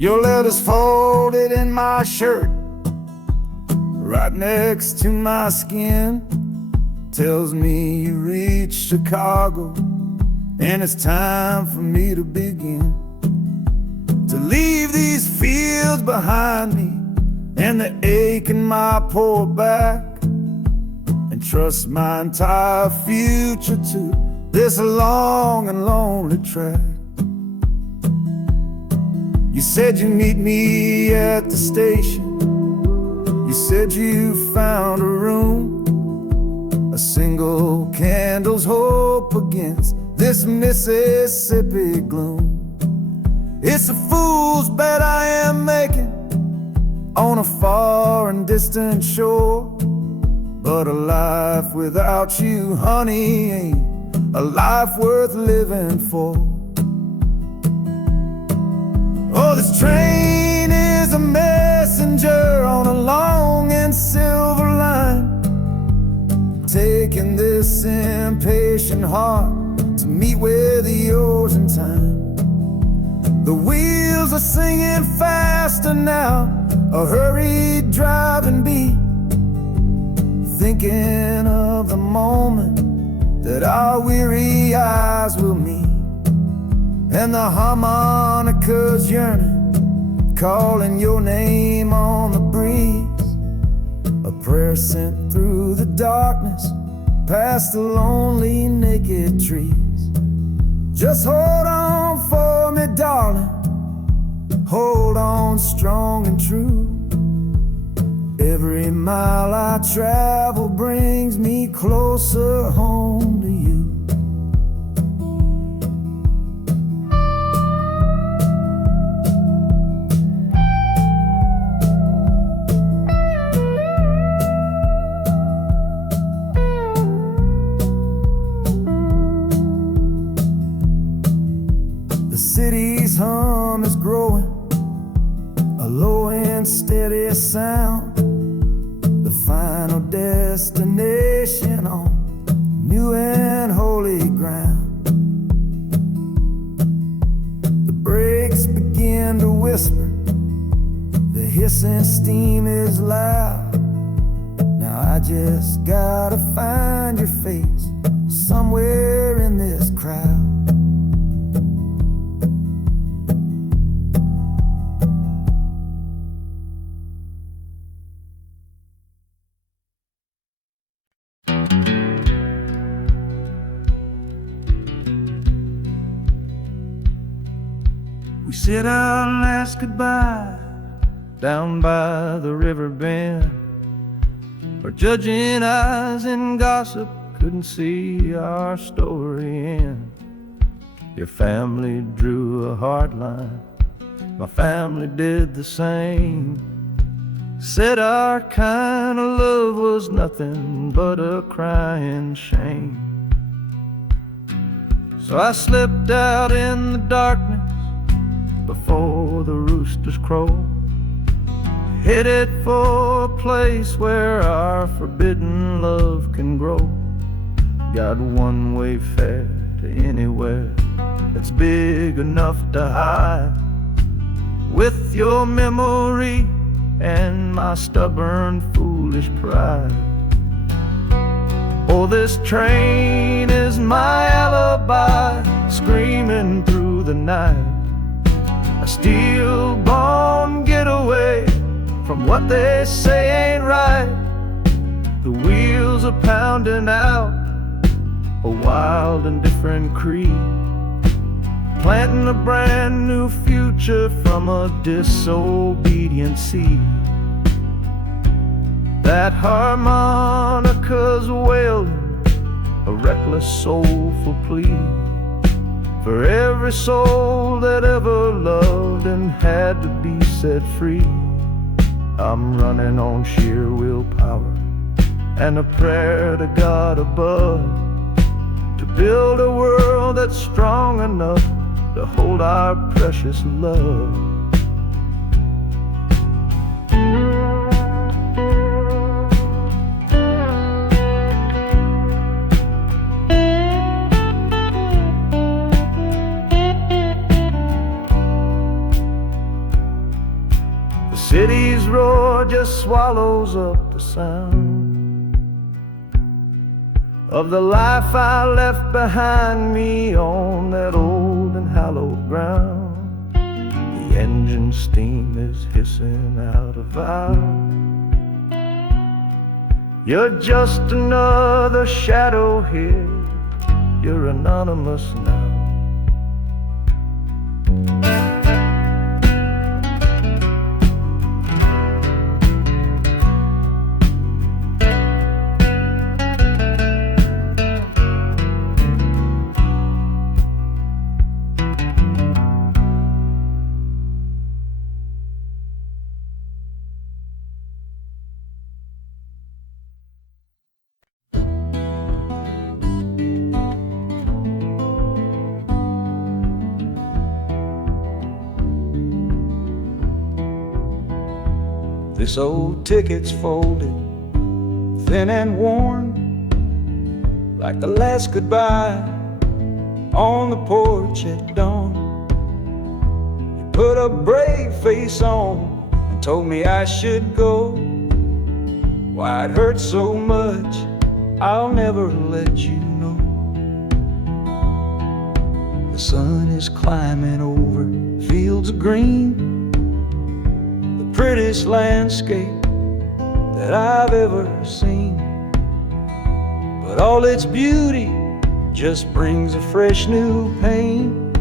Your letter's folded in my shirt, right next to my skin. Tells me you reached Chicago, and it's time for me to begin. To leave these fields behind me, and the ache in my poor back, and trust my entire future to this long and lonely track. You said you'd meet me at the station. You said you found a room, a single candle's hope against this Mississippi gloom. It's a fool's bet I am making on a far and distant shore, but a life without you, honey, ain't a life worth living for. Oh, this train is a messenger on a long and silver line, taking this impatient heart to meet with yours in time. The wheels are singing faster now, a hurried driving beat, thinking of the moment that our weary eyes will meet. And the harmonica's yearning, calling your name on the breeze, a prayer sent through the darkness, past the lonely naked trees. Just hold on for me, darling, hold on strong and true. Every mile I travel brings me closer home to you. The city's hum is growing, a low and steady sound, the final destination on new and holy ground. The brakes begin to whisper, the hissing steam is loud. Now I just gotta find your face somewhere in this crowd. We sit out and ask goodbye down by the river bend, where judging eyes and gossip couldn't see our story end. Your family drew a hard line, my family did the same. Said our kind of love was nothing but a crying shame. So I slipped out in the darkness before the roosters crow, headed for a place where our forbidden love can grow. Got one way fare to anywhere that's big enough to hide, with your memory and my stubborn foolish pride. Oh, this train is my alibi, screaming through the night, a steel-born getaway from what they say ain't right. The wheels are pounding out a wild and different creed, planting a brand new future from a disobedient seed. That harmonica's wailing, a reckless soulful plea for every soul that ever loved and had to be set free. I'm running on sheer willpower and a prayer to God above, to build a world that's strong enough to hold our precious love. swallows up the sound of the life I left behind me on that old and hallowed ground. The engine steam is hissing out of valve. You're just another shadow here. You're anonymous now. This old ticket's folded, thin and worn, like the last goodbye on the porch at dawn. You put a brave face on and told me I should go. Why it hurts so much, I'll never let you know. The sun is climbing over fields of green, prettiest landscape that I've ever seen. But all its beauty just brings a fresh new pain,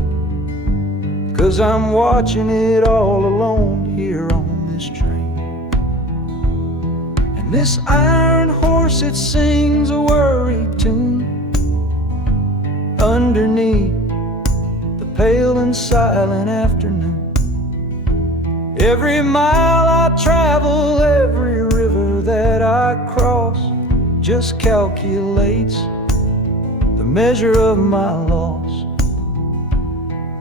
'cause I'm watching it all alone here on this train. And this iron horse, it sings a worry tune underneath the pale and silent afternoon. Every mile I travel, every river that I cross, just calculates the measure of my loss.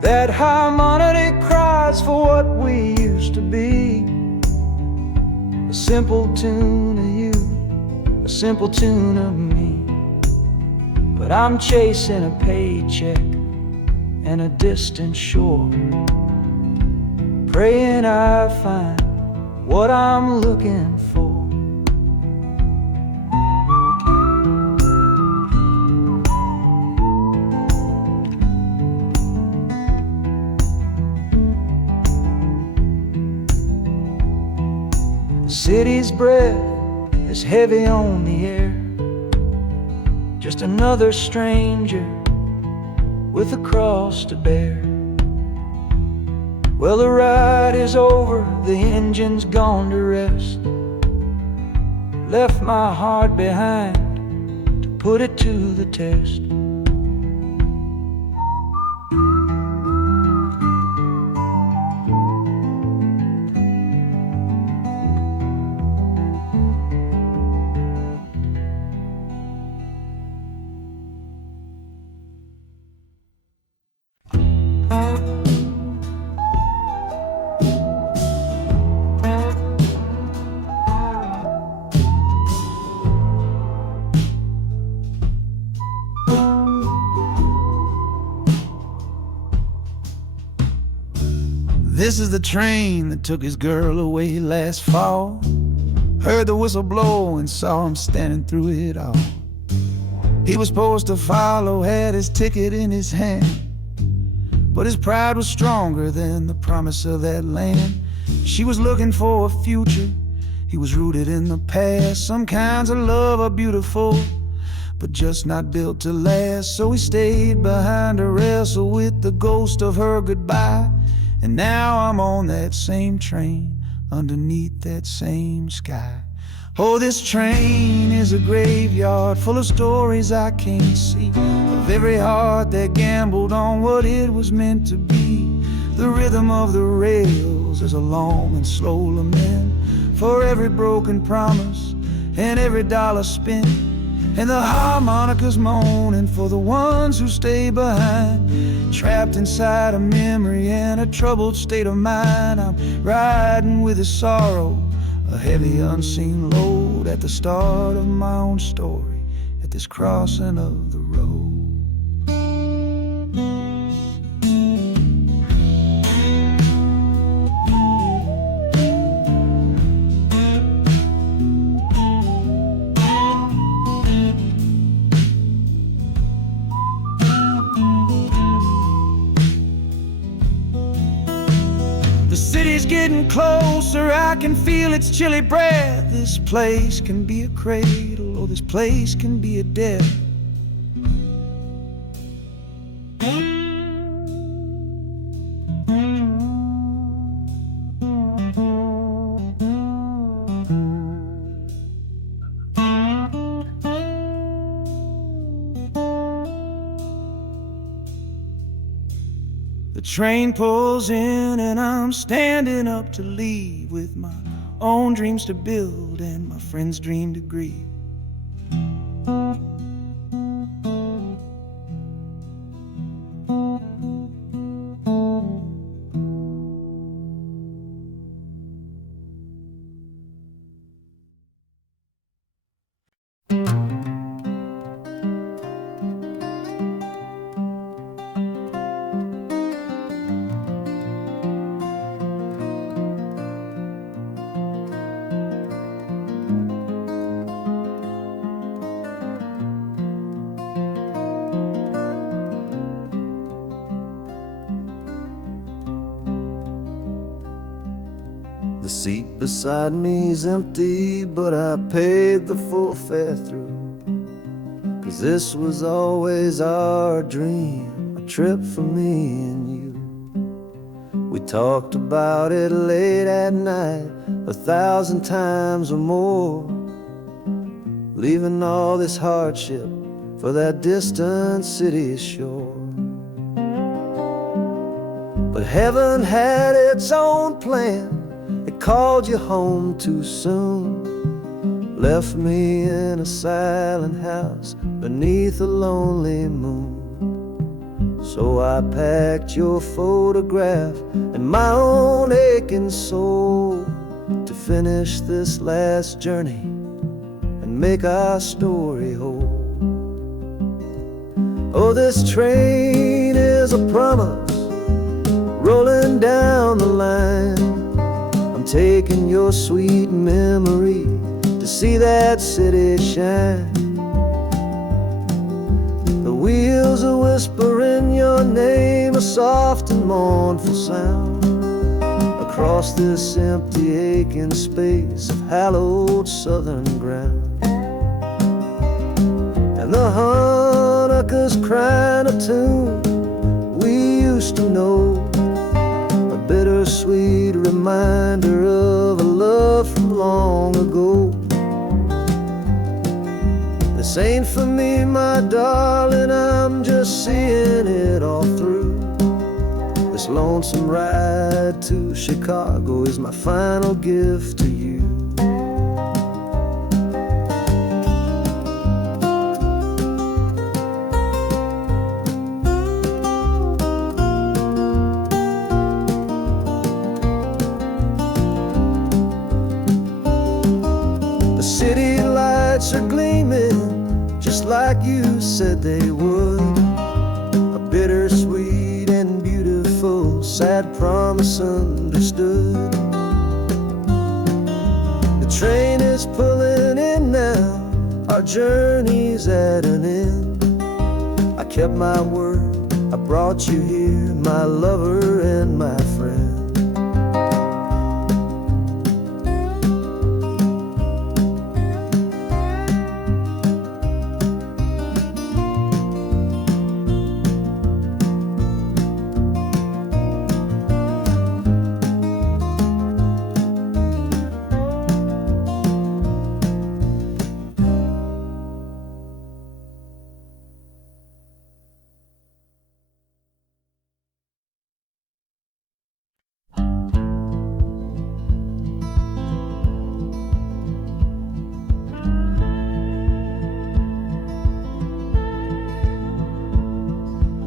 That harmony cries for what we used to be, a simple tune of you, a simple tune of me. But I'm chasing a paycheck and a distant shore, praying I find what I'm looking for. The city's breath is heavy on the air, just another stranger with a cross to bear. Well, the ride is over, the engine's gone to rest, left my heart behind to put it to the test. This is the train that took his girl away last fall. Heard the whistle blow and saw him standing through it all. He was supposed to follow, had his ticket in his hand, but his pride was stronger than the promise of that land. She was looking for a future, he was rooted in the past. Some kinds of love are beautiful, but just not built to last. So he stayed behind to wrestle with the ghost of her goodbye. And now I'm on that same train, underneath that same sky. Oh, this train is a graveyard full of stories I can't see, of every heart that gambled on what it was meant to be. The rhythm of the rails is a long and slow lament for every broken promise and every dollar spent. And the harmonicas moaning for the ones who stay behind, trapped inside a memory and a troubled state of mind. I'm riding with a sorrow, a heavy unseen load, at the start of my own story, at this crossing of the road. getting closer, I can feel its chilly breath. This place can be a cradle, or this place can be a death. The train pulls in and I'm standing up to leave, with my own dreams to build and my friends' dream to grieve. The seat beside me's empty, but I paid the full fare through. 'Cause this was always our dream, a trip for me and you. We talked about it late at night, 1,000 times or more, leaving all this hardship for that distant city's shore. But heaven had its own plan. It called you home too soon, left me in a silent house beneath a lonely moon. So I packed your photograph and my own aching soul to finish this last journey and make our story whole. Oh, this train is a promise rolling down the line. Taking your sweet memory to see that city shine. The wheels are whispering your name, a soft and mournful sound, across this empty aching space of hallowed southern ground. And the Hanukkah's crying a tune we used to know, bittersweet reminder of a love from long ago. This ain't for me, my darling, I'm just seeing it all through. This lonesome ride to Chicago is my final gift to you. City lights are gleaming just like you said they would, a bittersweet and beautiful sad promise understood. The train is pulling in now, our journey's at an end. I kept my word, I brought you here, my lover and my friend.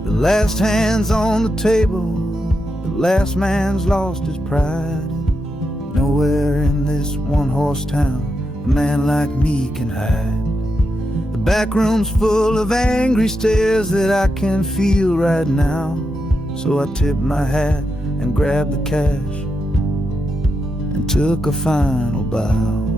The last hand's on the table, the last man's lost his pride. Nowhere in this one-horse town a man like me can hide. The back room's full of angry stares that I can feel right now. So I tipped my hat and grabbed the cash and took a final bow.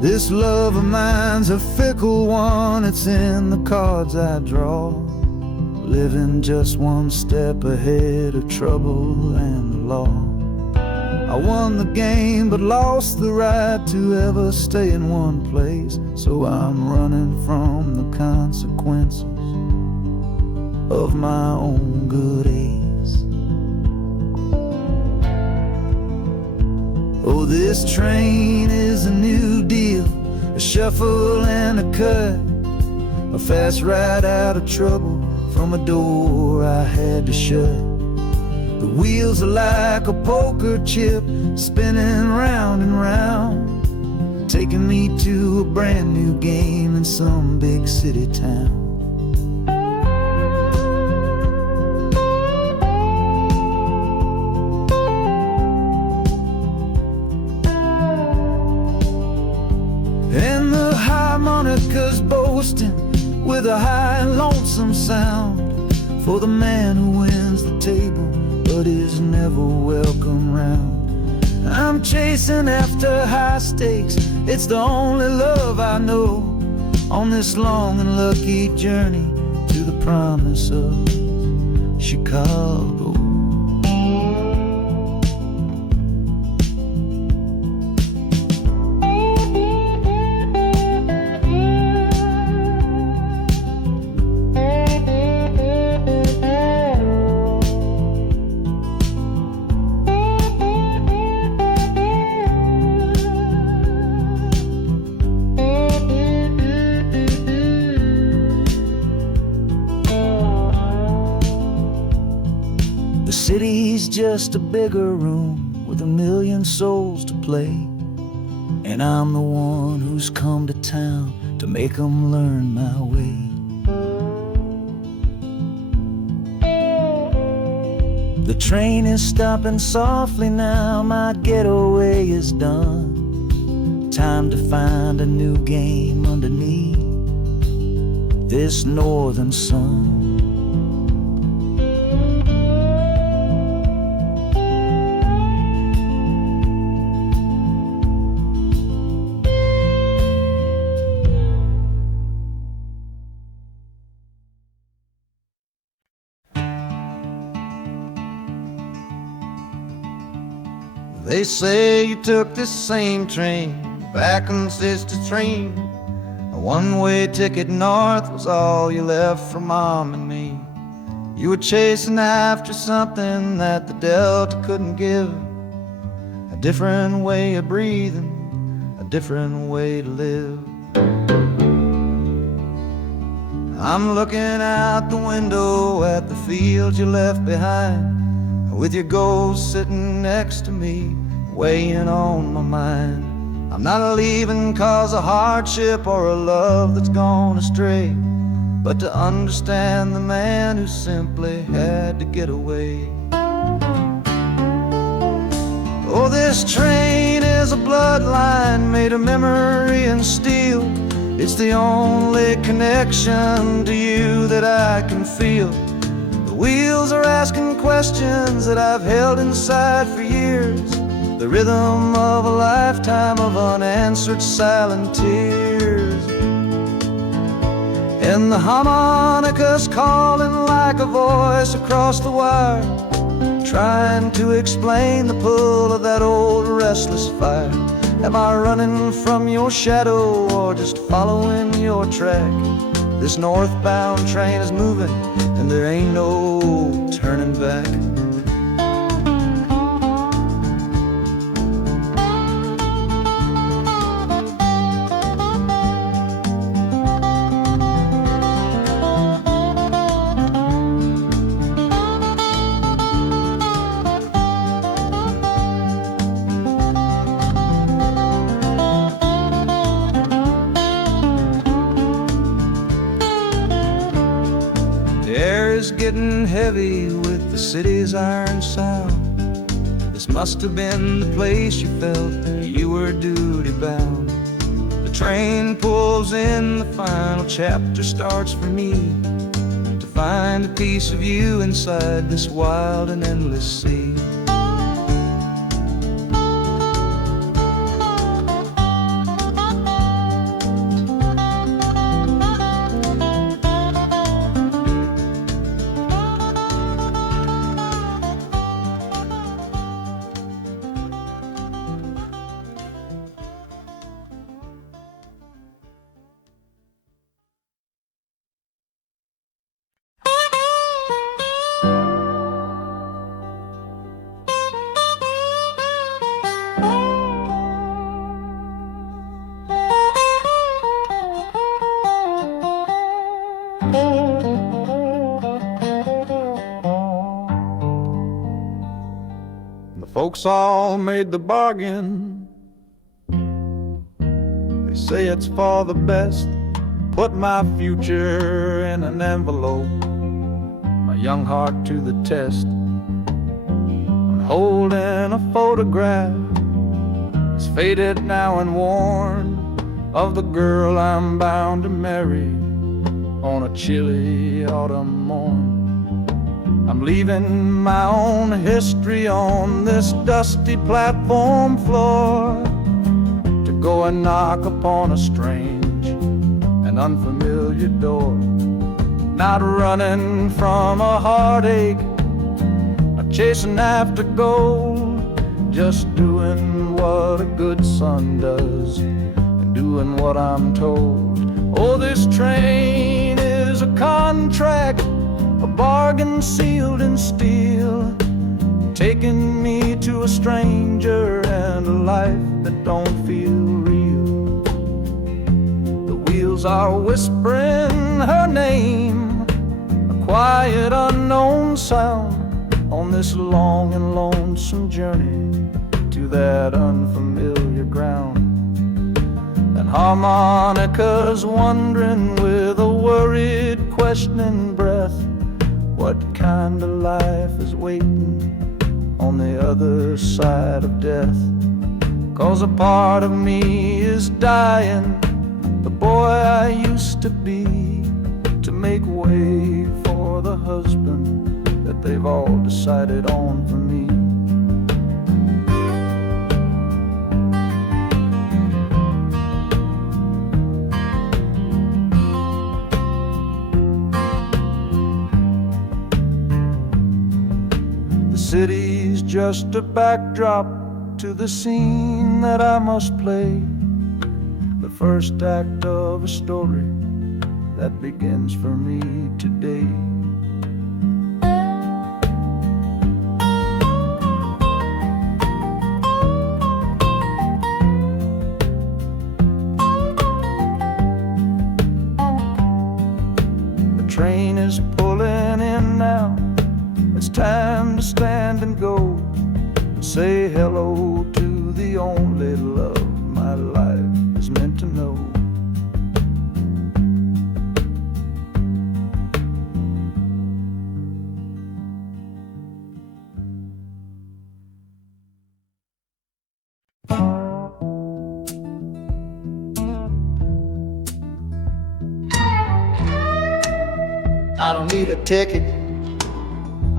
This love of mine's a fickle one, it's in the cards I draw. living just one step ahead of trouble and the law. I won the game but lost the right to ever stay in one place, so I'm running from the consequences of my own good ace. Oh, this train is a new deal, a shuffle and a cut, a fast ride out of trouble from a door I had to shut. The wheels are like a poker chip, spinning round and round, taking me to a brand new game in some big city town. And the harmonica's boasting with a high and lonesome sound for the man who wins the table but is never welcome round. I'm chasing after high stakes, it's the only love I know on this long and lucky journey to the promise of Chicago. The city's just a bigger room with a million souls to play, and I'm the one who's come to town to make them learn my way. The train is stopping softly now, my getaway is done. Time to find a new game underneath this northern sun. They say you took this same train back on Sister Train. A one-way ticket north was all you left for Mom and me. You were chasing after something that the Delta couldn't give, a different way of breathing, a different way to live. I'm looking out the window at the fields you left behind, with your ghost sitting next to me, weighing on my mind. I'm not leaving cause of hardship or a love that's gone astray, but to understand the man who simply had to get away. Oh, this train is a bloodline made of memory and steel. It's the only connection to you that I can feel. The wheels are asking questions that I've held inside for years, the rhythm of a lifetime of unanswered silent tears. And the harmonica's calling like a voice across the wire, trying to explain the pull of that old restless fire. Am I running from your shadow or just following your track? This northbound train is moving and there ain't no turning back. Is getting heavy with the city's iron sound. This must have been the place you felt you were duty bound. The train pulls in, the final chapter starts for me, to find a piece of you inside this wild and endless sea. folks all made the bargain. They say it's for the best. Put my future in an envelope, my young heart to the test. I'm holding a photograph, it's faded now and worn, of the girl I'm bound to marry on a chilly autumn morn. I'm leaving my own history on this dusty platform floor to go and knock upon a strange and unfamiliar door. Not running from a heartache, not chasing after gold, just doing what a good son does and doing what I'm told. Oh, this train is a contract, a bargain sealed in steel, taking me to a stranger and a life that don't feel real. The wheels are whispering her name, a quiet unknown sound, on this long and lonesome journey to that unfamiliar ground. And harmonicas wondering with a worried, questioning breath, what kind of life is waiting on the other side of death? 'Cause a part of me is dying, the boy I used to be, to make way for the husband that they've all decided on for me. The city's just a backdrop to the scene that I must play, the first act of a story that begins for me today. The train is pulling in now, it's time to stand and go, and say hello to the only love my life is meant to know. I don't need a ticket,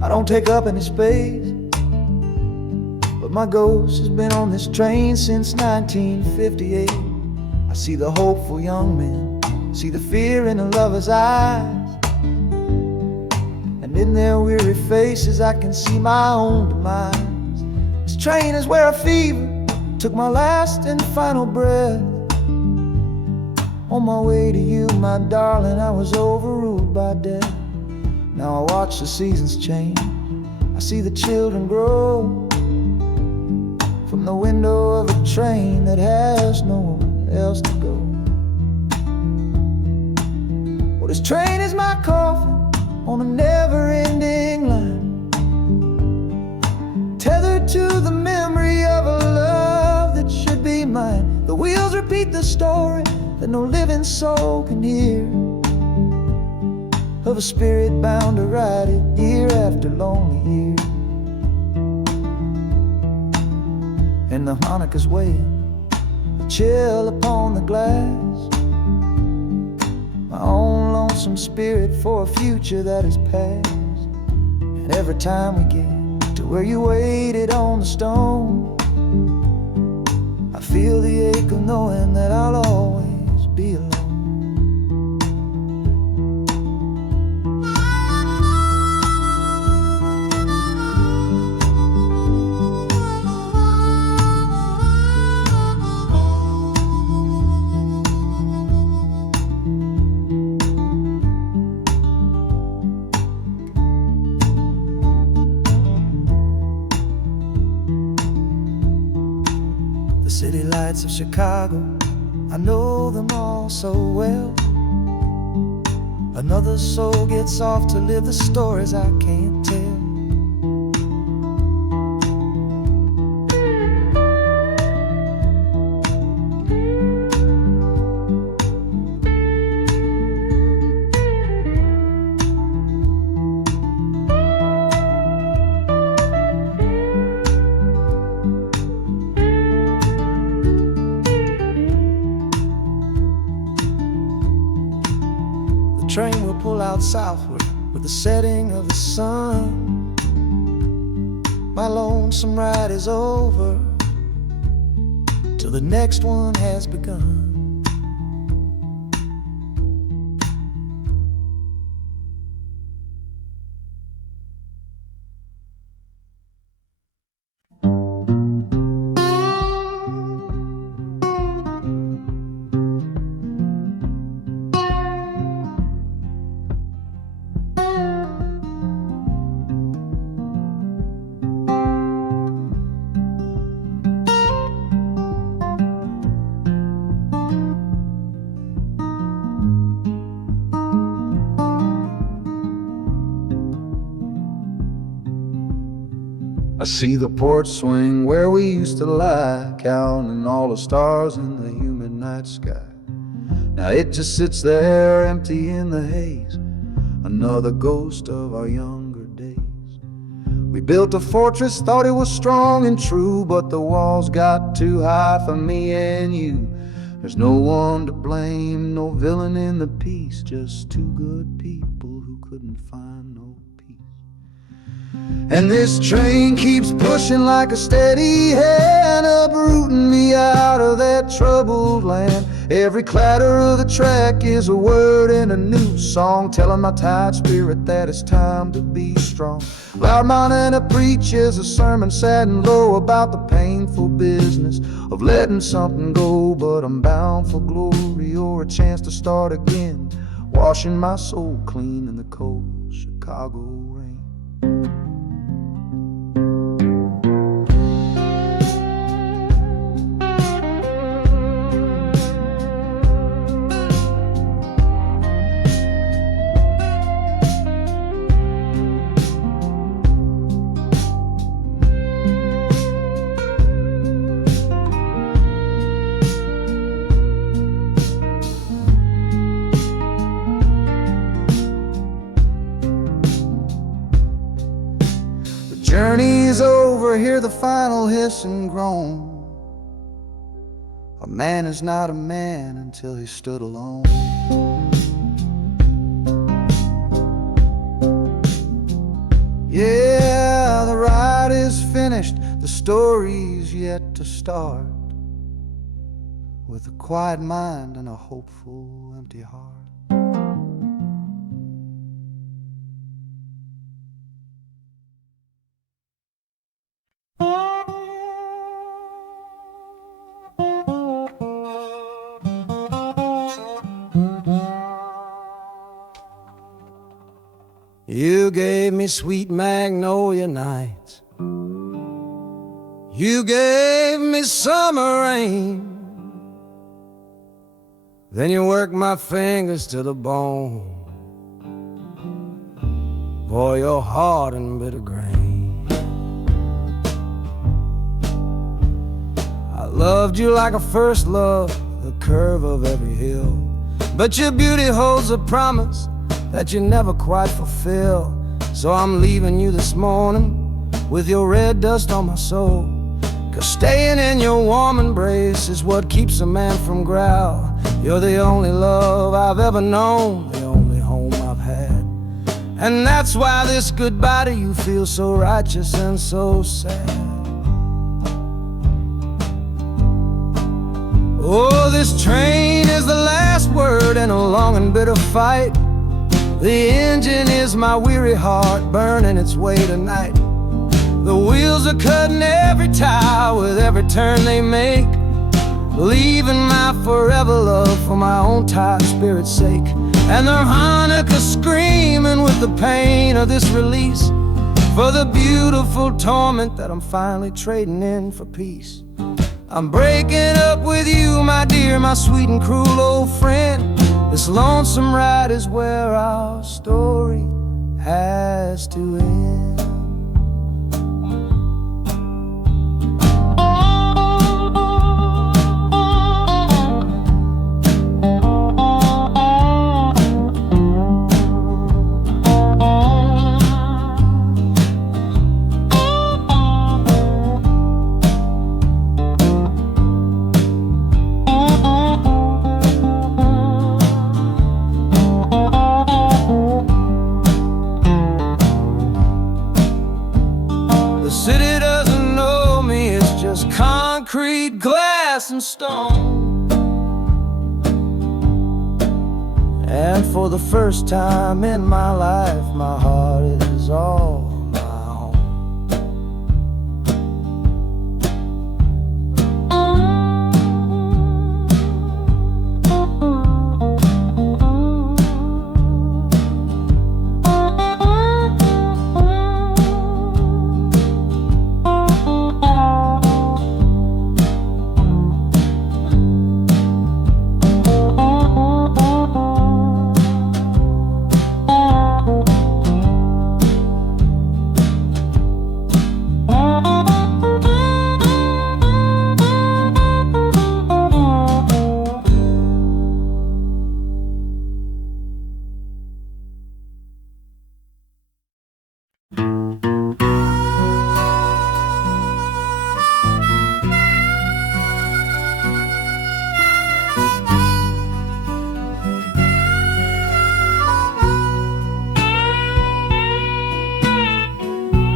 I don't take up any space, but my ghost has been on this train since 1958. I see the hopeful young men, see the fear in the lovers' eyes, and in their weary faces I can see my own demise. This train is where a fever took my last and final breath. On my way to you, my darling, I was overruled by death. Now I watch the seasons change, I see the children grow, from the window of a train that has nowhere else to go. Well, this train is my coffin on a never-ending line, tethered to the memory of a love that should be mine. The wheels repeat the story that no living soul can hear, of a spirit bound to ride it year after lonely year. And the harmonicas weigh a chill upon the glass, my own lonesome spirit for a future that is past. And every time we get to where you waited on the stone, I feel the ache of knowing that I'll always be alone. The city lights of Chicago, I know them all so well. Another soul gets off to live the stories I can't tell. train will pull out southward with the setting of the sun. My lonesome ride is over till the next one has begun. I see the porch swing where we used to lie, counting all the stars in the humid night sky. Now it just sits there empty in the haze, another ghost of our younger days. We built a fortress, thought it was strong and true, but the walls got too high for me and you. There's no one to blame, no villain in the piece, just two good people who couldn't find no peace. And this train keeps pushing like a steady hand, uprooting me out of that troubled land. Every clatter of the track is a word in a new song, telling my tired spirit that it's time to be strong. Loud Montana preaches a sermon sad and low about the painful business of letting something go, but I'm bound for glory or a chance to start again, washing my soul clean in the cold Chicago rain. Journey's over, hear the final hiss and groan. A man is not a man until he stood alone. Yeah, the ride is finished, the story's yet to start, with a quiet mind and a hopeful empty heart. You gave me sweet magnolia nights, you gave me summer rain, then you worked my fingers to the bone. Boy, you're hard and bitter grain. I loved you like a first love, the curve of every hill, but your beauty holds a promise that you never quite fulfill. So I'm leaving you this morning with your red dust on my soul, 'cause staying in your warm embrace is what keeps a man from growl. You're the only love I've ever known, the only home I've had, and that's why this goodbye to you feels so righteous and so sad. Oh, this train is the last word in a long and bitter fight. The engine is my weary heart, burning its way tonight. The wheels are cutting every tire with every turn they make, leaving my forever love for my own tired spirit's sake. And the harmonica screaming with the pain of this release, for the beautiful torment that I'm finally trading in for peace. I'm breaking up with you, my dear, my sweet and cruel old friend. This lonesome ride is where our story has to end. concrete, glass, and stone. And for the first time in my life, my heart is all my own.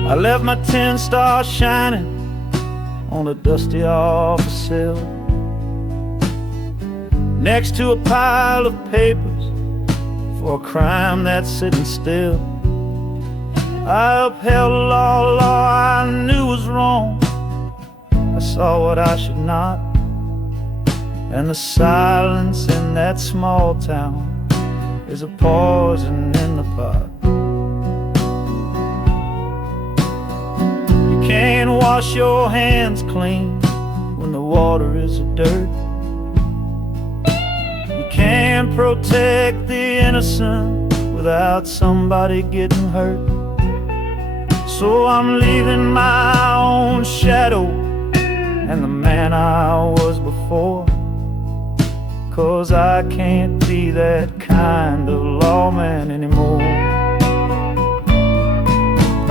I left my 10 stars shining on a dusty office sill, next to a pile of papers for a crime that's sitting still. I upheld a law I knew was wrong. I saw what I should not, and the silence in that small town is a poison in the pot. You can't wash your hands clean when the water is of dirt. You can't protect the innocent without somebody getting hurt. So I'm leaving my own shadow and the man I was before, 'cause I can't be that kind of lawman anymore.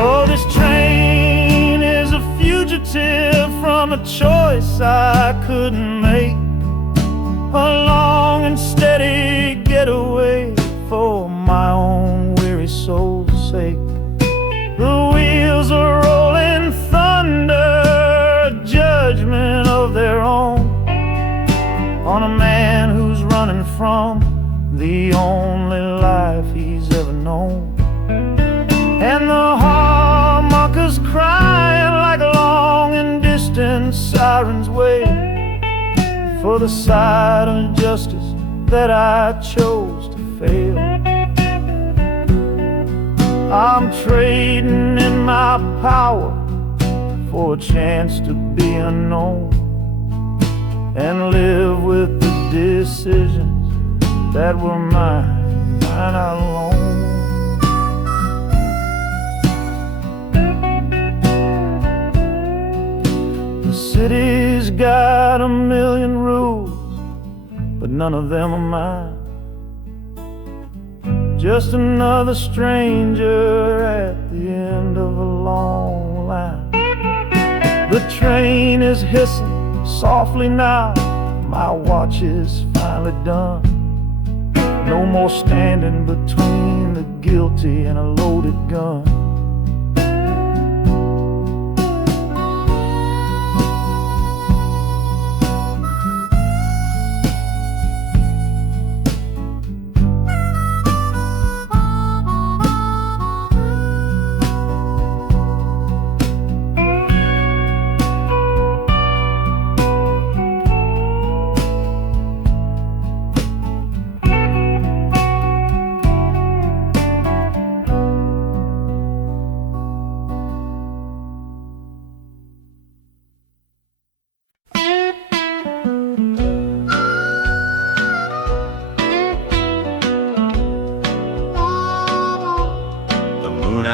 Oh, this train is a fugitive from a choice I couldn't make, a long and steady getaway for my own weary soul's sake. The wheels are rolling thunder, a judgment of their own, on a man who's running from the only life he's ever known. And the harmonicas crying like long and distant sirens wait for the side of justice that I chose to fail. I'm trading in my power for a chance to be unknown and live with the decisions that were mine alone. The city's got a million rules, but none of them are mine. Just another stranger at the end of a long line. The train is hissing softly now, my watch is finally done. No more standing between the guilty and a loaded gun.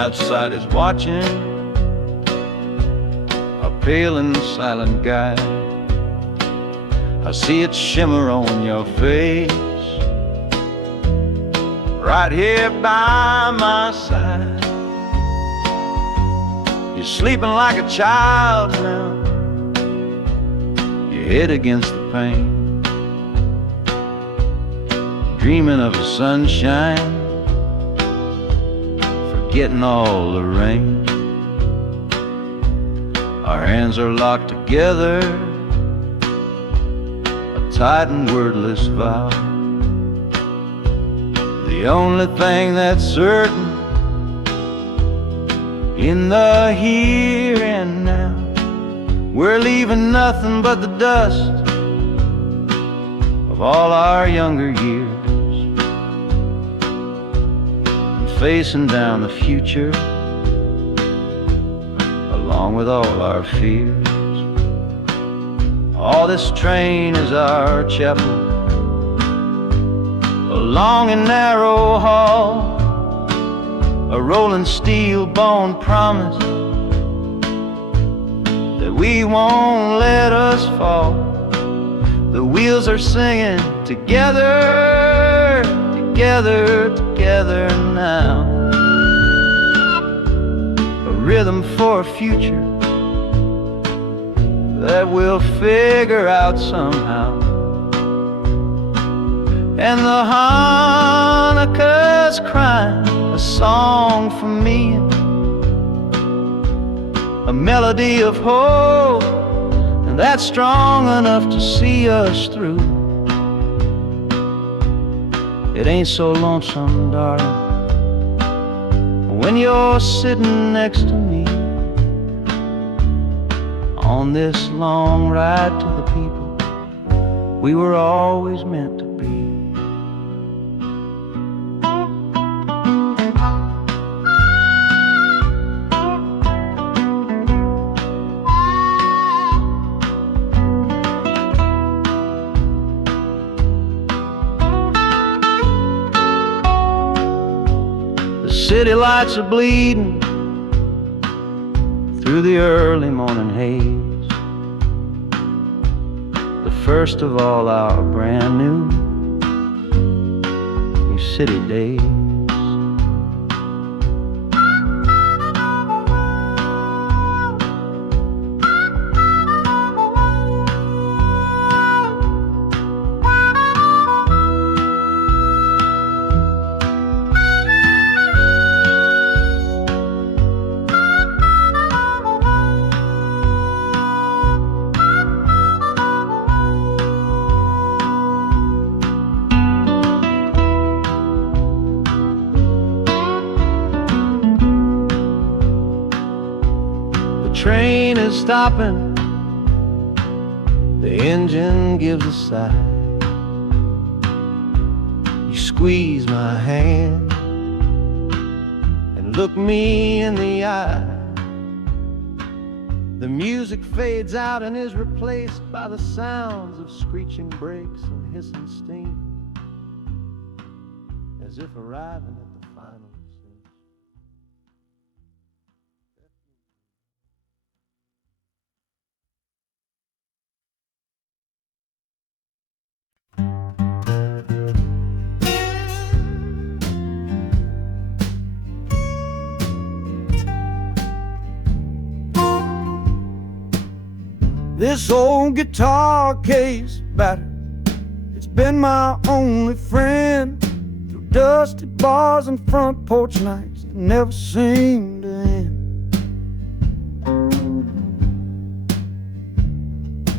Outside is watching, a pale and silent guide. I see it shimmer on your face, right here by my side. You're sleeping like a child now, your head against the pane, dreaming of the sunshine, getting all the rain. Our hands are locked together tight and wordless vow. The only thing that's certain in the here and now, we're leaving nothing but the dust of all our younger years, and facing down the future along with all our fears. Oh, this train is our chapel, a long and narrow hall, a rolling steel bone promise that we won't let us fall. The wheels are singing together, together, together now. A rhythm for a future that we'll figure out somehow. And the Hanukkah's crying a song for me, a melody of hope, and that's strong enough to see us through. It ain't so lonesome, darling, when you're sitting next to me on this long ride to the people we were always meant to be. The city lights are bleeding through the early morning haze, the first of all our brand new city days. The train is stopping, the engine gives a sigh. You squeeze my hand and look me in the eye. The music fades out and is replaced by the sounds of screeching brakes and hissing steam, as if arriving at the final scene. This old guitar case battered, it's been my only friend through dusty bars and front porch nights that never seem to end.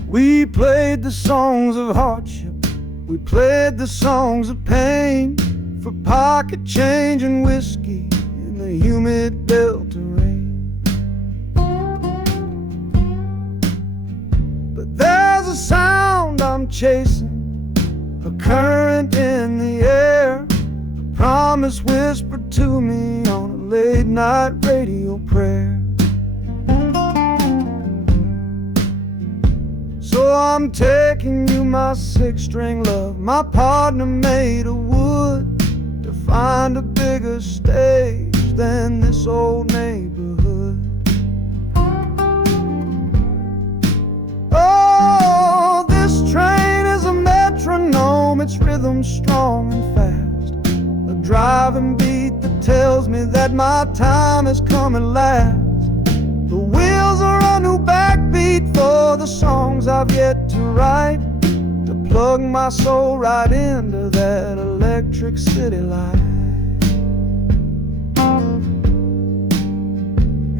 We played the songs of hardship, we played the songs of pain, for pocket change and whiskey in the humid Delta rain. There's a sound I'm chasing, a current in the air, a promise whispered to me on a late night radio prayer. So I'm taking you, my six-string love, my partner made of wood, to find a bigger stage than this old neighborhood. Oh, this train is a metronome, its rhythm strong and fast, a driving beat that tells me that my time has come at last. The wheels are a new backbeat for the songs I've yet to write, to plug my soul right into that electric city light.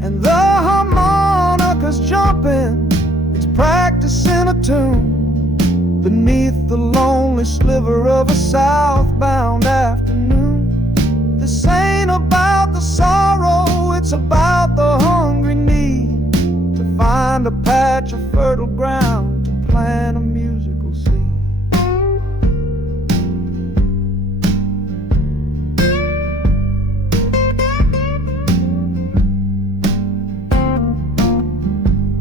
And the harmonica's jumping, practicing a tune, beneath the lonely sliver of a southbound afternoon. This ain't about the sorrow, it's about the hungry need to find a patch of fertile ground to plant a musical seed.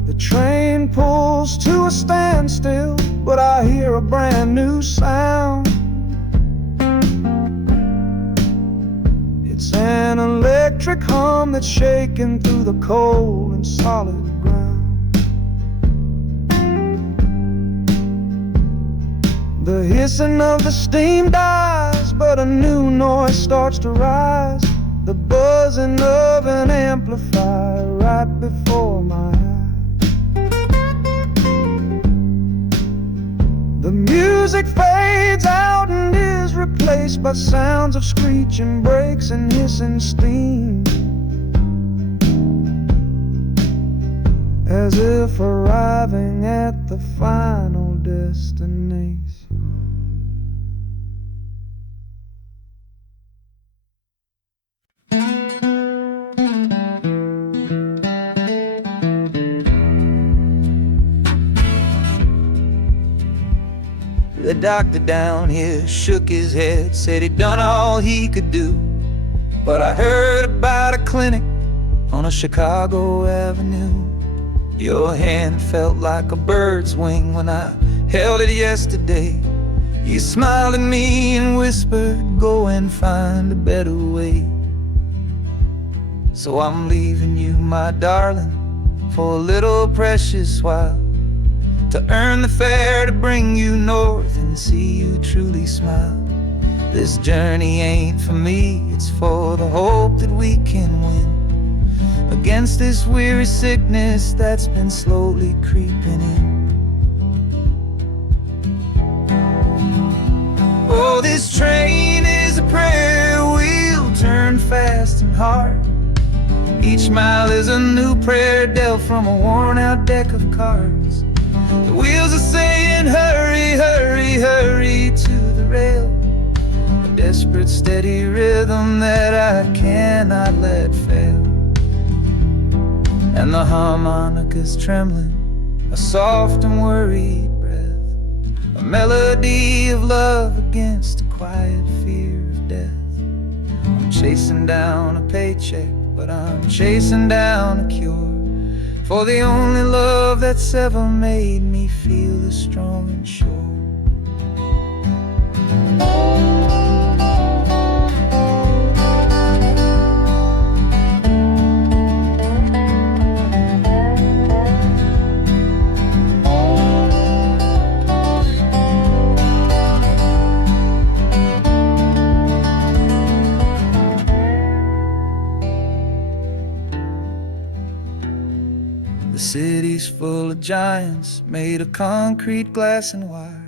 The train pulls to a standstill, but I hear a brand new sound. It's an electric hum that's shaking through the cold and solid ground. The hissing of the steam dies, but a new noise starts to rise. The buzzing of an amplifier right before my eyes. The music fades out and is replaced by sounds of screeching brakes and hissing steam, as if arriving at the final destination. The doctor down here shook his head, said he'd done all he could do. But I heard about a clinic on a Chicago avenue. Your hand felt like a bird's wing when I held it yesterday. You smiled at me and whispered, go and find a better way. So I'm leaving you, my darling, for a little precious while, to earn the fare to bring you north and see you truly smile. This journey ain't for me, it's for the hope that we can win against this weary sickness that's been slowly creeping in. Oh, this train is a prayer wheel turned fast and hard. Each mile is a new prayer dealt from a worn out deck of cards. The wheels are saying hurry, hurry, hurry to the rail, a desperate steady rhythm that I cannot let fail. And the harmonica's trembling, a soft and worried breath, a melody of love against a quiet fear of death. I'm chasing down a paycheck, but I'm chasing down a cure for the only love that's ever made me feel this strong and sure. The city's full of giants made of concrete, glass, and wire,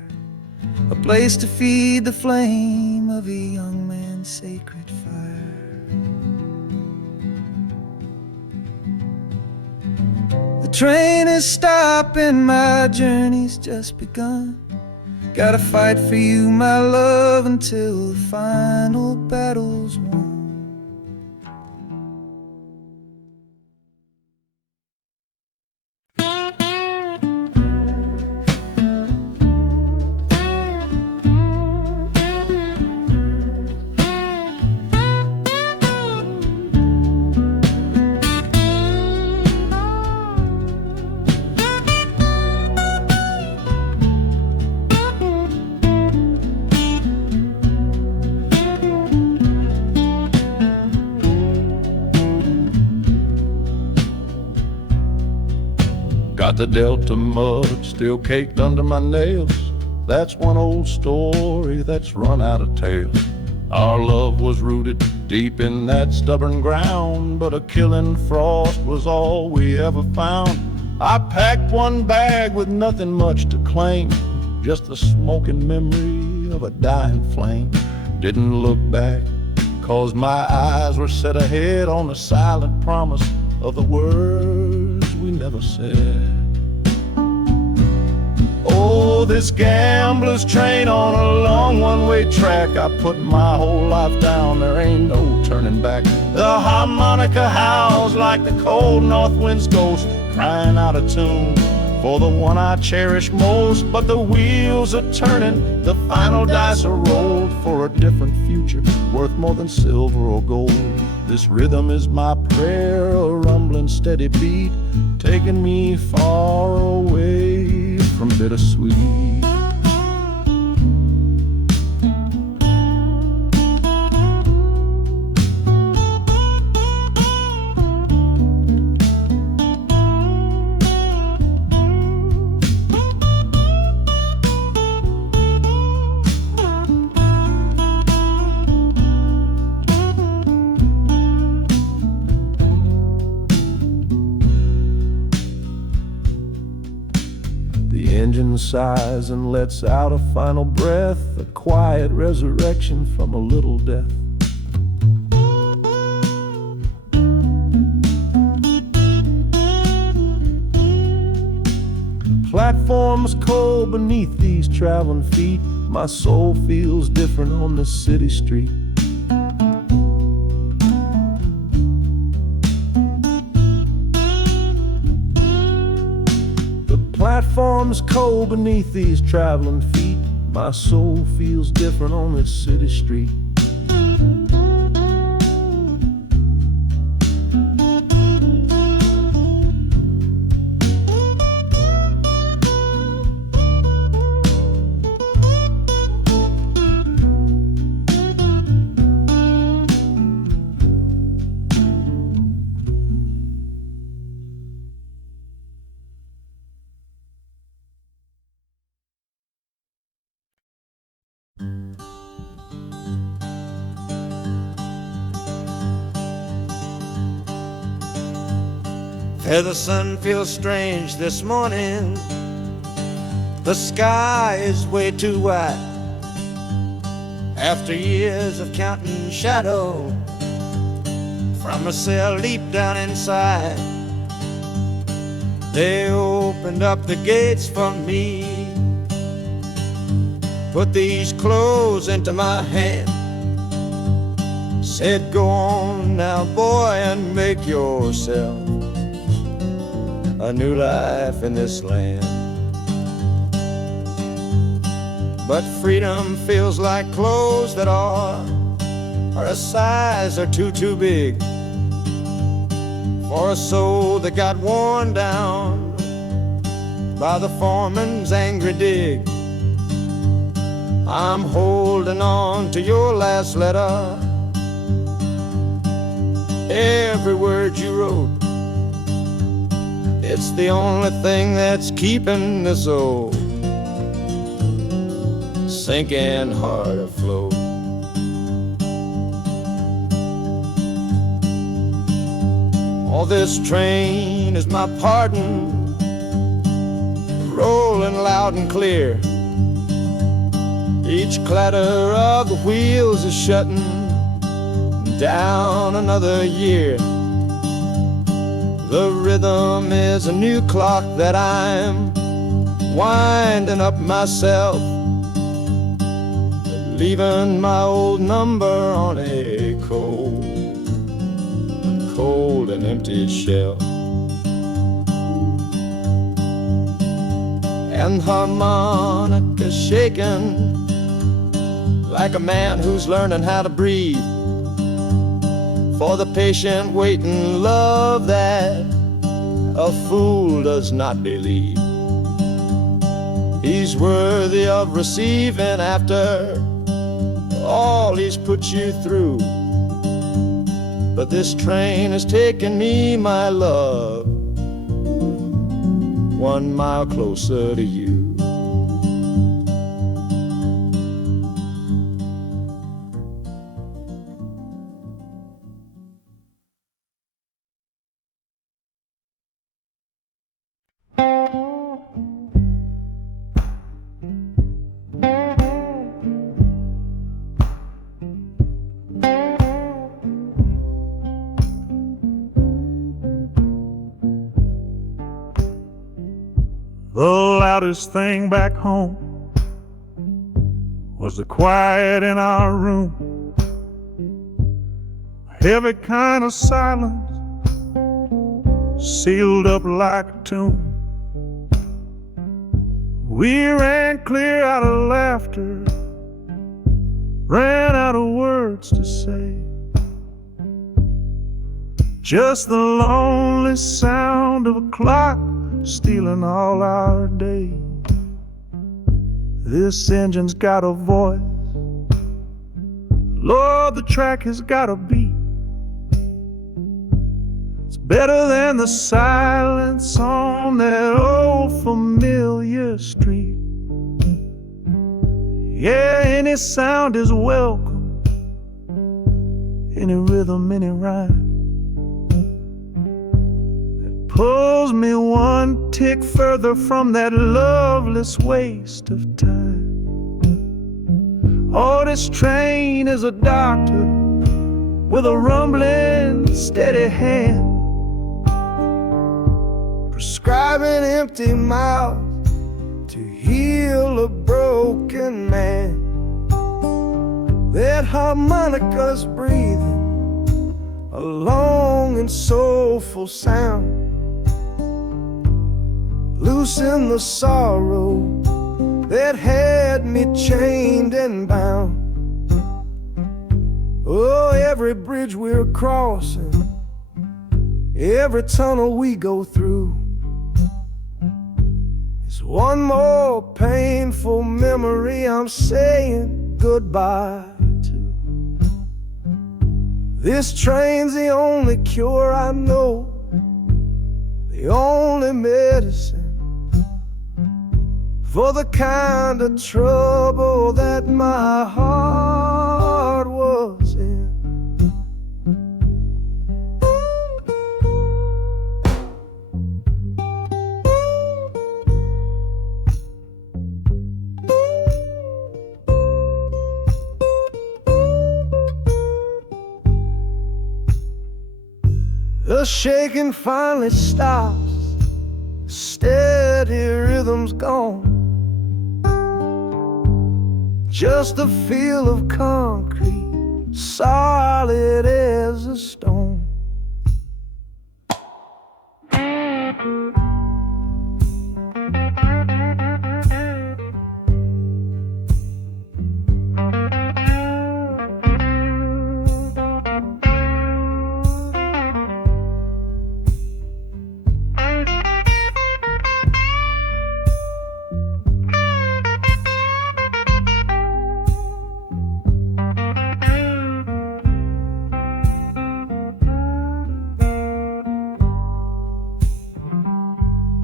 a place to feed the flame of a young man's sacred fire. The train is stopping, my journey's just begun. Gotta fight for you, my love, until the final battle's won. Got the Delta mud still caked under my nails. That's one old story that's run out of tales. Our love was rooted deep in that stubborn ground, but a killing frost was all we ever found. I packed one bag with nothing much to claim, just the smoking memory of a dying flame. Didn't look back, 'cause my eyes were set ahead on the silent promise of the words we never said. Oh, follow this gambler's train on a long one-way track. I put my whole life down, there ain't no turning back. The harmonica howls like the cold north wind's ghost, crying out a tune for the one I cherish most. But the wheels are turning, the final dice are rolled for a different future, worth more than silver or gold. This rhythm is my prayer, a rumbling steady beat, taking me far away from bittersweet. The engine sighs and lets out a final breath, a quiet resurrection from a little death. Platforms cold beneath these traveling feet, my soul feels different on this city street. Platforms cold beneath these traveling feet, my soul feels different on this city street. The sun feels strange this morning. The sky is way too wide. After years of counting shadow, from a cell deep down inside, they opened up the gates for me, put these clothes into my hand, said, "Go on now, boy, and make yourself a new life in this land." But freedom feels like clothes that are a size or too big for a soul that got worn down by the foreman's angry dig. I'm holding on to your last letter, every word you wrote. It's the only thing that's keeping this old sinking heart afloat. Oh, this train is my pardon, rolling loud and clear. Each clatter of the wheels is shutting down another year. The rhythm is a new clock that I'm winding up myself, leaving my old number on a cold and empty shelf. And harmonica shaking like a man who's learning how to breathe, for the patient waiting love that a fool does not believe. He's worthy of receiving after all he's put you through. But this train has taken me, my love, 1 mile closer to you. The loudest thing back home was the quiet in our room. A heavy kind of silence, sealed up like a tomb. We ran clear out of laughter, ran out of words to say. Just the lonely sound of a clock stealing all our day. This engine's got a voice, Lord, the track has got a beat. It's better than the silence on that old familiar street. Yeah, any sound is welcome, any rhythm, any rhyme. Pulls me one tick further from that loveless waste of time. Oh, this train is a doctor with a rumbling, steady hand, prescribing empty mouths to heal a broken man. That harmonica's breathing a long and soulful sound, loosen the sorrow that had me chained and bound. Oh, every bridge we're crossing, every tunnel we go through, is one more painful memory I'm saying goodbye to. This train's the only cure I know, the only medicine for the kind of trouble that my heart was in. The shaking finally stops, steady rhythm's gone. Just a feel of concrete, solid as a stone.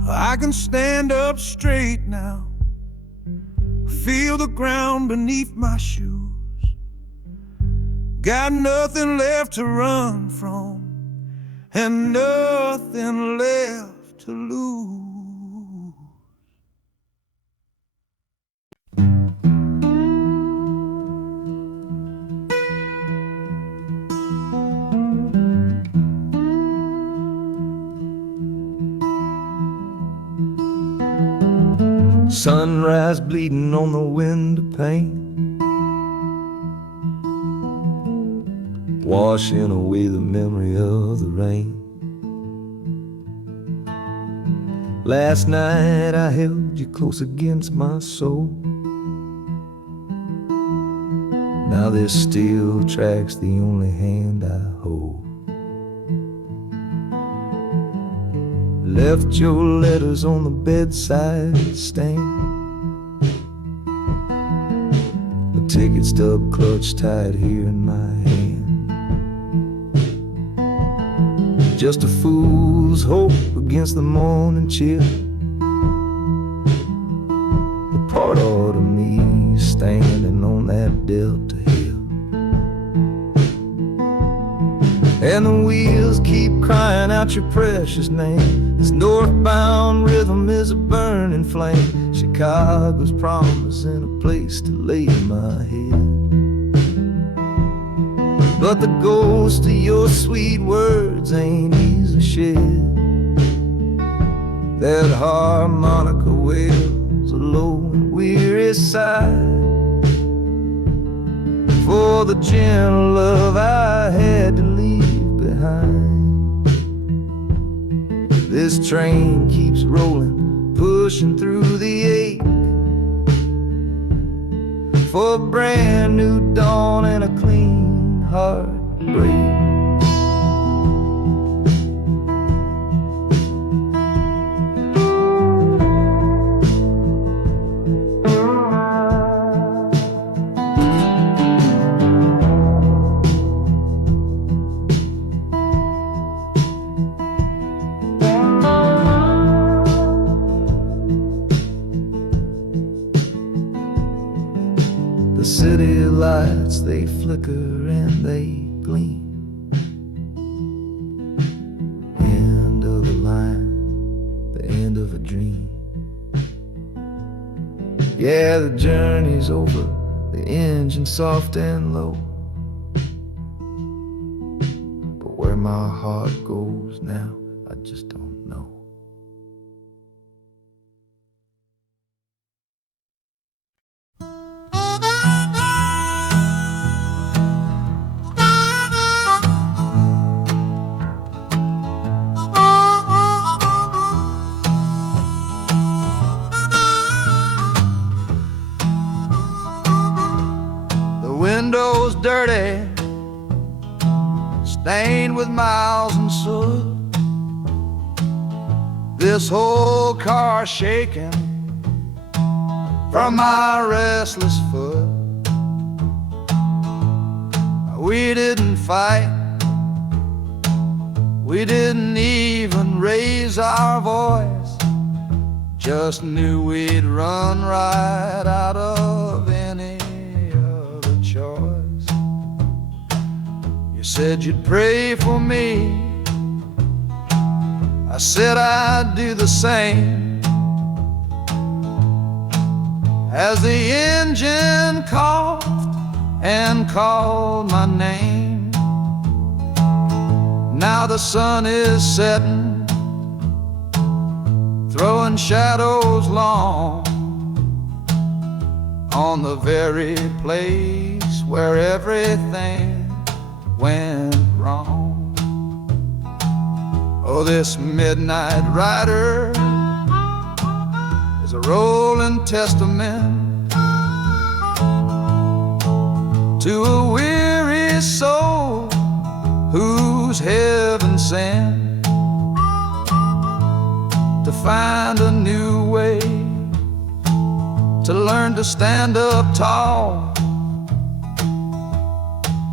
I can stand up straight now, feel the ground beneath my shoes. Got nothing left to run from and nothing left to lose. Sunrise bleeding on the window pane, washing away the memory of the rain. Last night I held you close against my soul. Now this steel track's the only hand I hold. Left your letters on the bedside stand, the ticket stub clutched tight here in my hand. Just a fool's hope against the morning chill, the part of me standing on that Delta hill. And the wheels keep crying out your precious name. This northbound rhythm is a burning flame. Chicago's promising a place to lay my head. But the ghost of your sweet words ain't easy shed. That harmonica wail a low and weary sigh for the gentle love I had to leave behind. This train keeps rolling, pushing through the ache for a brand new dawn and a clean heartbreak. The city lights, they flicker and they gleam. End of a line, the end of a dream. Yeah, the journey's over, the engine soft and low. But where my heart goes now, I just don't know. Windows dirty, stained with miles and soot. This whole car shaking from my restless foot. We didn't fight, we didn't even raise our voice, just knew we'd run right out of any choice. You said you'd pray for me, I said I'd do the same. As the engine coughed and called my name, now the sun is setting, throwing shadows long on the very place where everything went wrong. Oh, this midnight rider is a rolling testament to a weary soul whose heaven sent to find a new way, to learn to stand up tall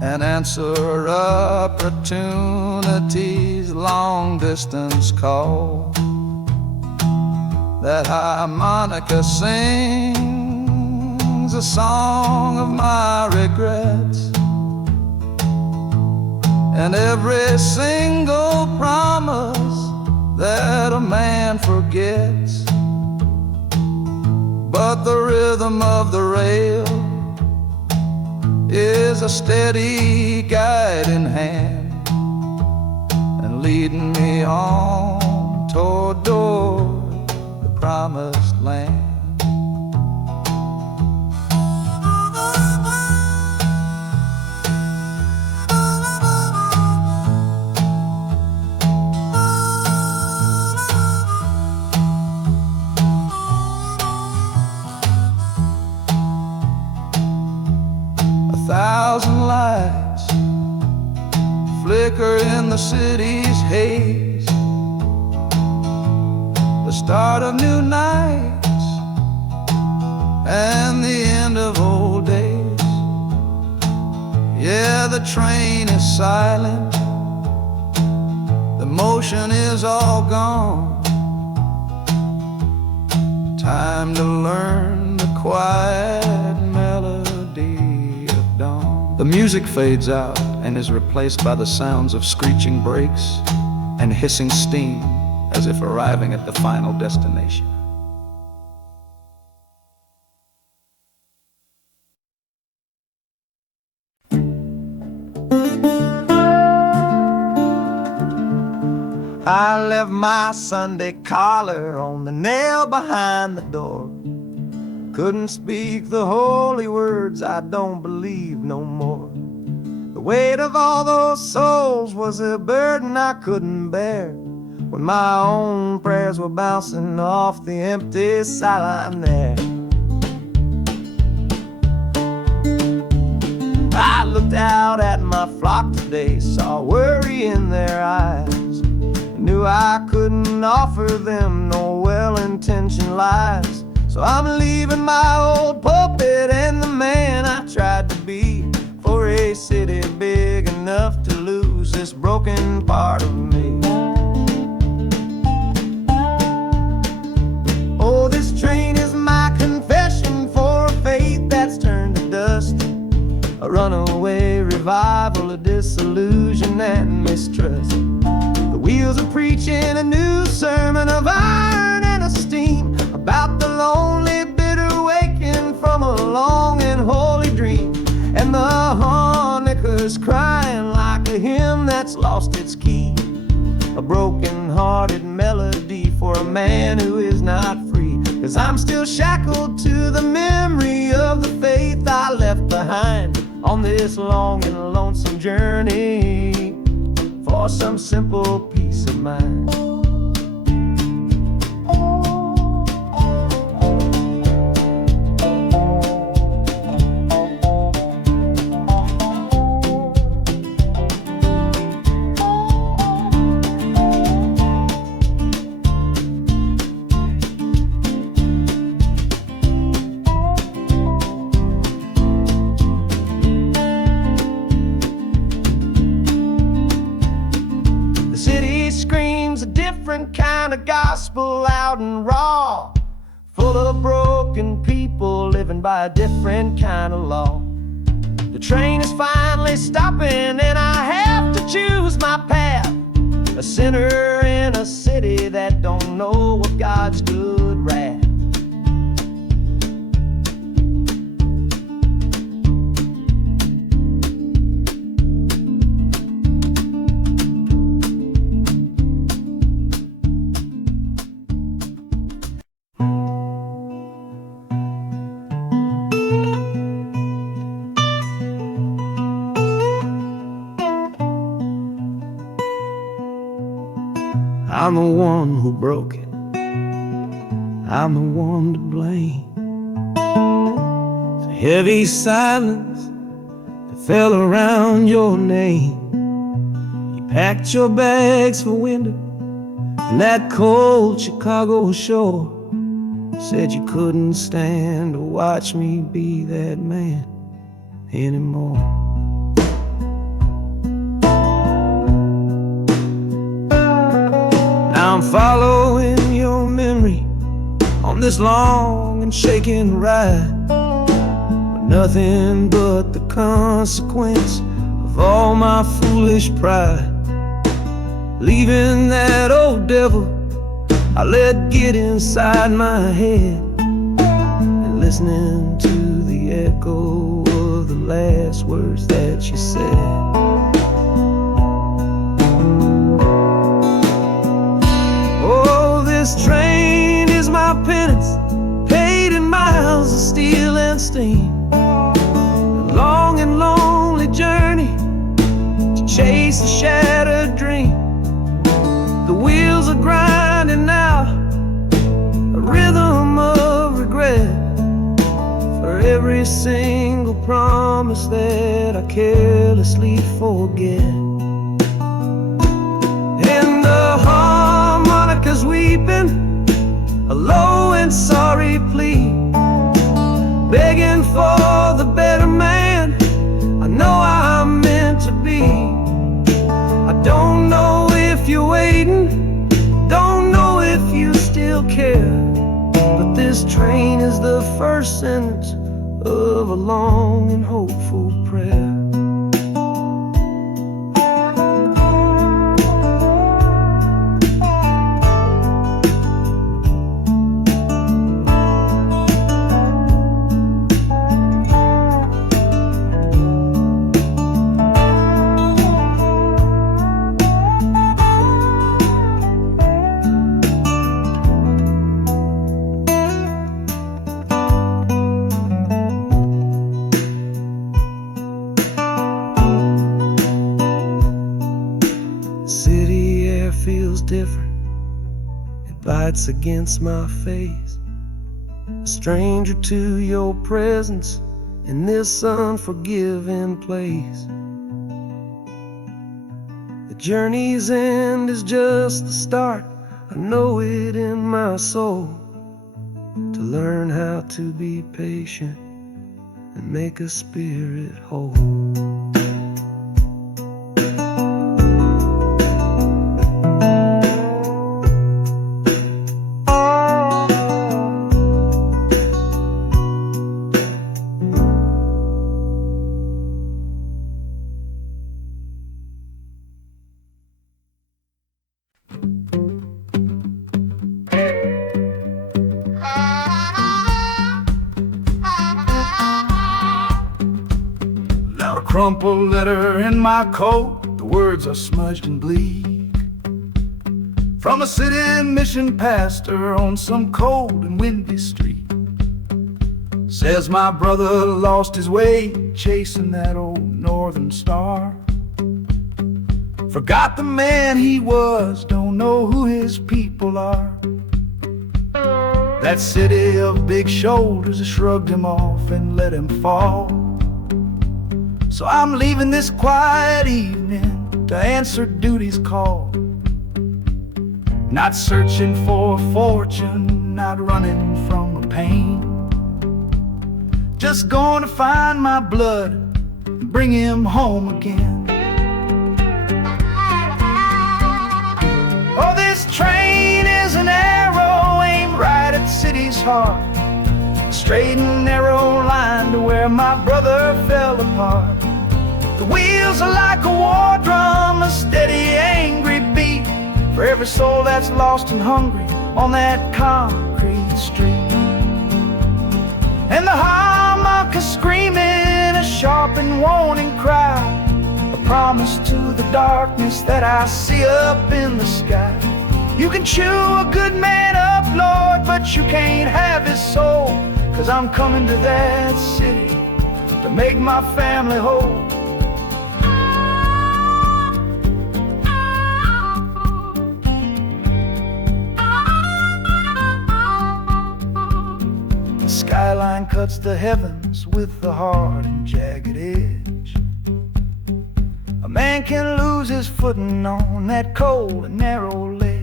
and answer opportunity's long-distance call. That harmonica sings a song of my regrets, and every single promise that a man forgets. But the rhythm of the rail is a steady guiding hand and leading me on toward the promised land. A thousand lights flicker in the city's haze, the start of new nights and the end of old days. Yeah, the train is silent, the motion is all gone. Time to learn the quiet melody of dawn. The music fades out and is replaced by the sounds of screeching brakes and hissing steam, as if arriving at the final destination. I left my Sunday collar on the nail behind the door. couldn't speak the holy words, I don't believe no more. The weight of all those souls was a burden I couldn't bear, when my own prayers were bouncing off the empty sideline there. I looked out at my flock today, saw worry in their eyes, knew I couldn't offer them no well-intentioned lies. So I'm leaving my old pulpit and the man I tried to be, for a city big enough to lose this broken part of me. Oh, this train is my confession for a faith that's turned to dust, a runaway revival of disillusion and mistrust. The wheels are preaching a new sermon of iron and of steam, about the lonely, bitter waking from a long and holy dream. And the harmonicas crying like a hymn that's lost its key, a broken-hearted melody for a man who is not free. 'Cause I'm still shackled to the memory of the faith I left behind on this long and lonesome journey for some simple peace of mind. Kind of gospel, loud and raw, full of broken people living by a different kind of law. The train is finally stopping and I have to choose my path, a sinner in a city that don't know of God's good wrath. I'm the one who broke it, I'm the one to blame. The heavy silence that fell around your name. You packed your bags for winter in that cold Chicago shore, said you couldn't stand to watch me be that man anymore. I'm following your memory on this long and shaking ride, but nothing but the consequence of all my foolish pride. Leaving that old devil I let get inside my head, and listening to the echo of the last words that you said. This train is my penance, paid in miles of steel and steam. A long and lonely journey to chase a shattered dream. The wheels are grinding now, a rhythm of regret, for every single promise that I carelessly forget. And the harmonica's weeping a low and sorry plea, begging for the better man I know I'm meant to be. I don't know if you're waiting, don't know if you still care, but this train is the first sentence of a long and hopeful prayer. different. It bites against my face. A stranger to your presence in this unforgiving place. The journey's end is just the start. I know it in my soul. To learn how to be patient and make a spirit whole. Crumpled letter in my coat, the words are smudged and bleak. From a city mission pastor on some cold and windy street. Says my brother lost his way chasing that old northern star. Forgot the man he was, don't know who his people are. That city of big shoulders has shrugged him off and let him fall. So I'm leaving this quiet evening to answer duty's call. Not searching for a fortune, not running from a pain. Just going to find my blood and bring him home again. Oh, this train is an arrow aimed right at the city's heart. A straight and narrow line to where my brother fell apart. The wheels are like a war drum, a steady, angry beat for every soul that's lost and hungry on that concrete street. And the harmonica screaming a sharp and warning cry, a promise to the darkness that I see up in the sky. You can chew a good man up, Lord, but you can't have his soul. 'Cause I'm coming to that city to make my family whole. Skyline cuts the heavens with the hard and jagged edge. A man can lose his footing on that cold and narrow ledge.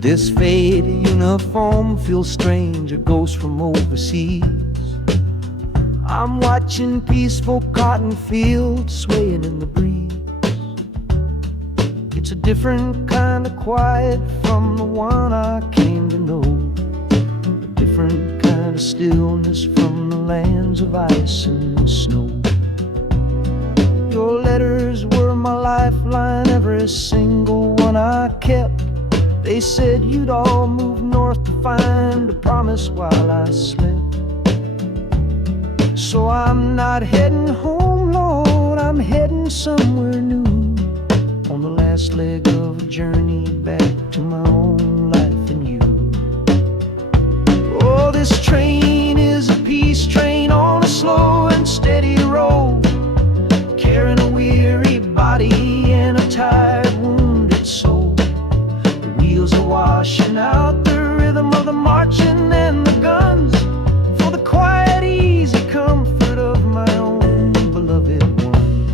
This faded uniform feels strange, a ghost from overseas. I'm watching peaceful cotton fields swaying in the breeze. It's a different kind of quiet from the one I came to know. A different kind of stillness from the lands of ice and snow. Your letters were my lifeline, every single one I kept. They said you'd all move north to find a promise while I slept. So I'm not heading home, Lord, I'm heading somewhere new, on the last leg of a journey back to my own life and you. Oh, this train is a peace train on a slow and steady road, carrying a weary body and a tired, wounded soul. Wheels are washing out the rhythm of the marching and the guns, for the quiet, easy comfort of my own beloved one.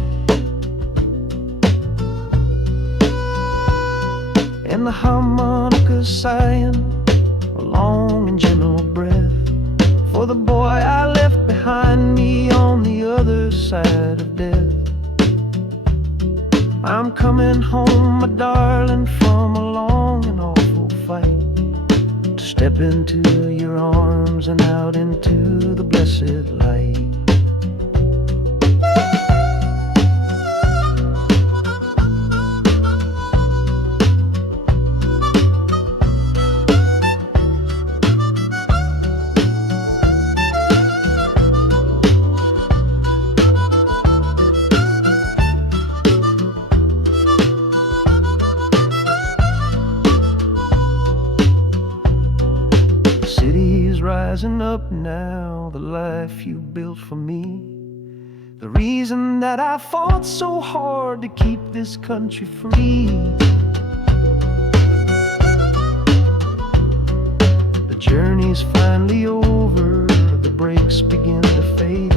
step into your arms and out into the blessed light. City's rising up now, the life you built for me. The reason that I fought so hard to keep this country free. The journey's finally over, the brakes begin to fade,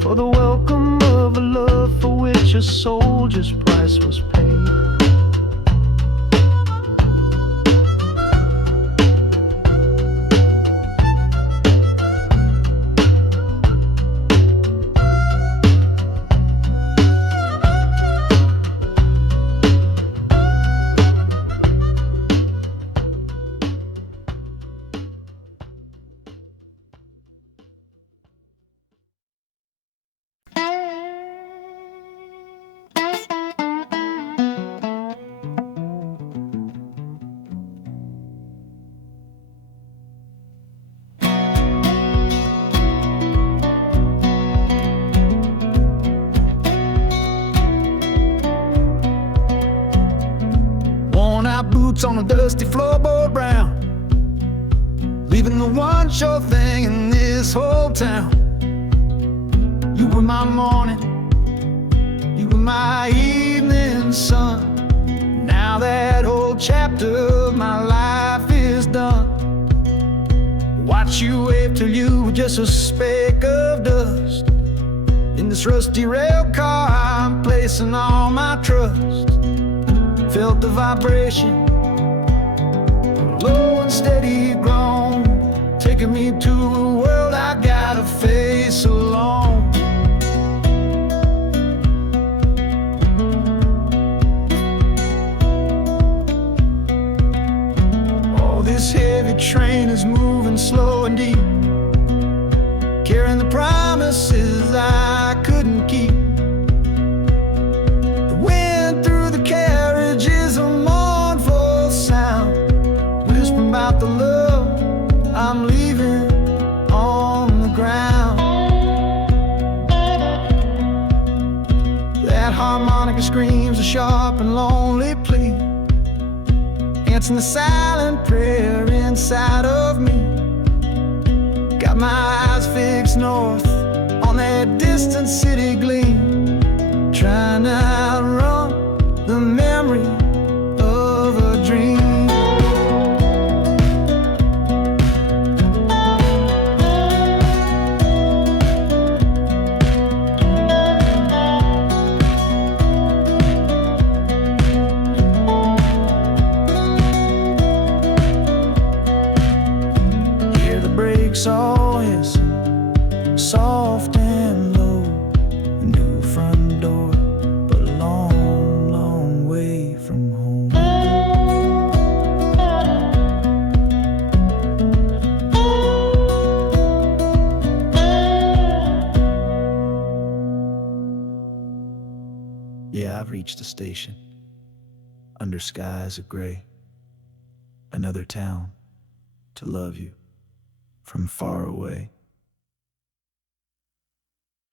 for the welcome of a love for which a soldier's price was paid. Boots on a dusty floorboard brown, leaving the one sure thing in this whole town. You were my morning, you were my evening sun. Now that whole chapter of my life is done. Watch you wave till you were just a speck of dust. In this rusty rail car I'm placing all my trust. Felt the vibration, low and steady grown, taking me to a world I gotta face alone. Oh, this heavy train is moving slow and deep, carrying the promises I couldn't keep. The wind through the carriage is a mournful sound, whispering about the love I'm leaving on the ground. That harmonica screams a sharp and lonely plea, answering the silent prayer inside of me. Got my eyes fixed north on that distant city gleam, trying to outrun the memory of a dream. Hear the brakes all hiss, soft and low. A new front door, but a long, long way from home. Yeah, I've reached the station, under skies of gray. Another town to love you from far away.